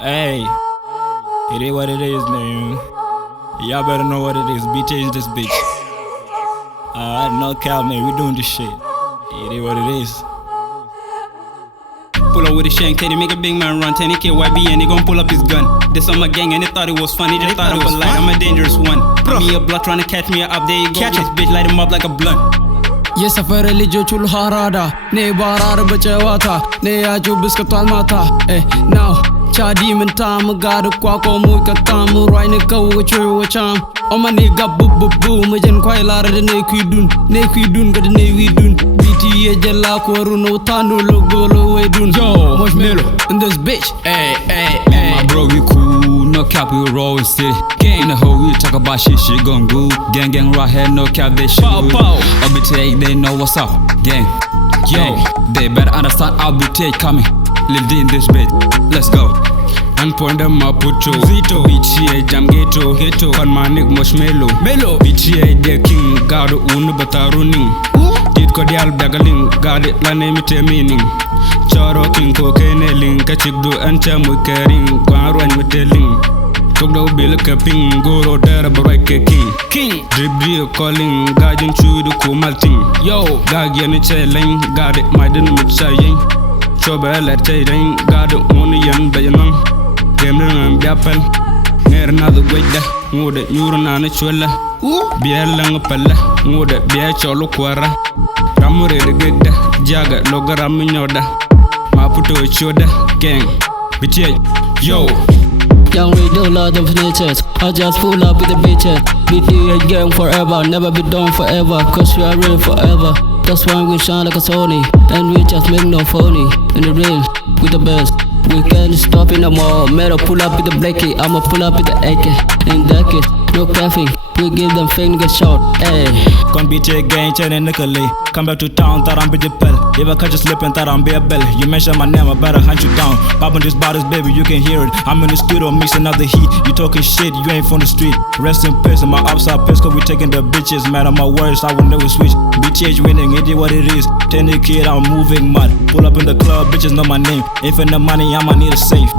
Hey, it is what it is, man. Y'all better know what it is. BTH this bitch. No cap, man. We doing this shit. It is what it is. Pull up with a shank, Teddy make a big man run. 10K YB and he gon' pull up his gun. This on my gang and they thought it was funny. They thought it was light. I'm a dangerous one. Me a block trying to catch me up. There you go. Catch this bitch, light him up like a blunt. ये सफर ले जो चुल हारादा ने बारार बचवा था ने आजू biscuit माता ए नाउ चादी में ताम गार क्वाको मुई का ताम राय ने कौ चो चाम ओमा ने गब बुब बु मजन क्वाई लार ने क्विडुन कद ने विडुन बीटी ये जला को रुनो तानु लोगो लो वे दुन yo Marshmello in this bitch hey my bro we cool no cap we roll city gang in the hoe we talk about shit gon' go gang right here no cap they shit OBTA they know what's up gang they better understand OBTA coming live in this bitch let's go and point them up Pucho Zito BTA jam ghetto con my nigga Marshmello BTA the king god unu bataruning did ko dial bagaling god la name te meaning choro king ko keneling ka chigdu ancha mu kering kwa rwan meteling togdo bil ka ping goro dara boy ke king dribri calling gajin chudu ko malting yo gagyen cheleng gade maiden mutsayin choba la tayden gade on yan bayanan gemren biapel ner na do gweda ngode nyurna na chola bielang palla ngode bia cholo kwara ramure de gedda jaga logaram nyoda maputo choda gang BTH yo Young we do lot of snitches I just pull up with the bitches BTH gang forever never be done forever cause we are real forever that's why we shine like a Sony and we just make no phony in the real with the best we can't stop in the mall metal pull up with the Blakey I'ma pull up with the AK in that case no caffeine we give them fake nigga shot hey Con BTH gang chane nikali come back to town taram be pel if I catch you slipping taram be a bell you mention my name I better hunt you down popping these bottles baby you can hear it I'm in the studio mixing up the heat you talking shit you ain't from the street rest in peace in my upside piss cause we taking the bitches mad on my words I will never switch BTH winning it is what it is 10 kid I'm moving mad pull up in the club bitches know my name if in the money I'ma need a safe